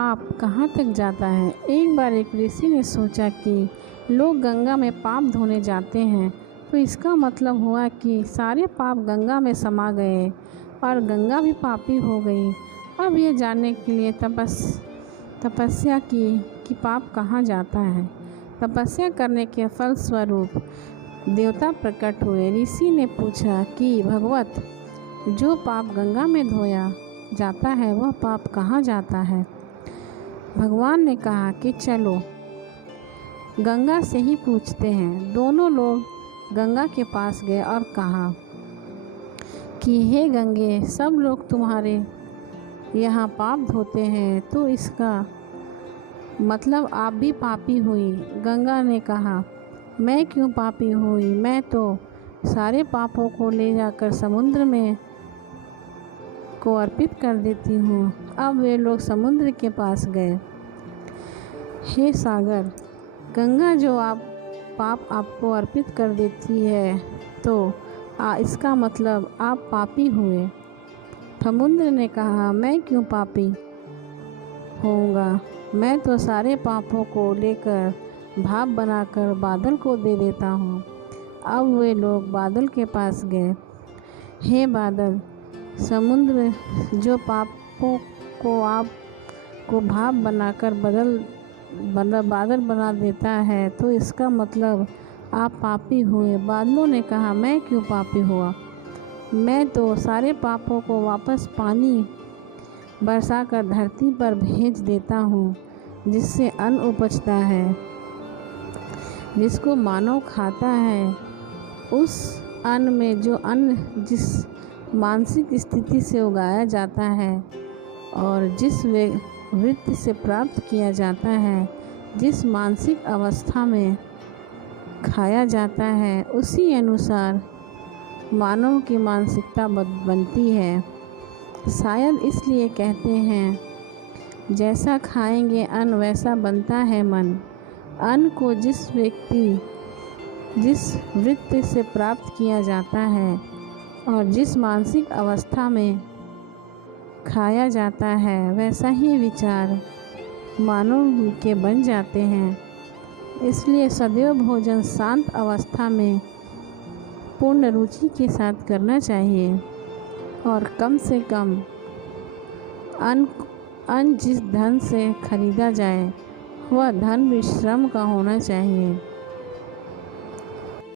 पाप कहाँ तक जाता है। एक बार एक ऋषि ने सोचा कि लोग गंगा में पाप धोने जाते हैं तो इसका मतलब हुआ कि सारे पाप गंगा में समा गए और गंगा भी पापी हो गई। अब यह जानने के लिए तपस्या की कि पाप कहाँ जाता है। तपस्या करने के फलस्वरूप देवता प्रकट हुए। ऋषि ने पूछा कि भगवत, जो पाप गंगा में धोया जाता है वह पाप कहाँ जाता है। भगवान ने कहा कि चलो गंगा से ही पूछते हैं। दोनों लोग गंगा के पास गए और कहा कि हे गंगे, सब लोग तुम्हारे यहाँ पाप धोते हैं तो इसका मतलब आप भी पापी हुई। गंगा ने कहा, मैं क्यों पापी हुई, मैं तो सारे पापों को ले जाकर समुद्र में को अर्पित कर देती हूँ। अब वे लोग समुद्र के पास गए। हे सागर, गंगा जो पाप आपको अर्पित कर देती है तो इसका मतलब आप पापी हुए। समुद्र ने कहा, मैं क्यों पापी होऊंगा, मैं तो सारे पापों को लेकर भाप बनाकर बादल को दे देता हूँ। अब वे लोग बादल के पास गए। हे बादल, समुद्र जो पापों को आपको भाप बनाकर बादल बना देता है तो इसका मतलब आप पापी हुए। बादलों ने कहा, मैं क्यों पापी हुआ, मैं तो सारे पापों को वापस पानी बरसाकर धरती पर भेज देता हूँ, जिससे अन्न उपजता है, जिसको मानव खाता है। उस अन्न में जो अन्न जिस मानसिक स्थिति से उगाया जाता है और जिस वृत्ति से प्राप्त किया जाता है, जिस मानसिक अवस्था में खाया जाता है, उसी अनुसार मानव की मानसिकता बनती है। शायद इसलिए कहते हैं, जैसा खाएंगे अन्न वैसा बनता है मन। अन्न को जिस वृत्ति से प्राप्त किया जाता है और जिस मानसिक अवस्था में खाया जाता है, वैसा ही विचार मानव के बन जाते हैं। इसलिए सदैव भोजन शांत अवस्था में पूर्ण रुचि के साथ करना चाहिए और कम से कम अन्न जिस धन से खरीदा जाए वह धन भी श्रम का होना चाहिए।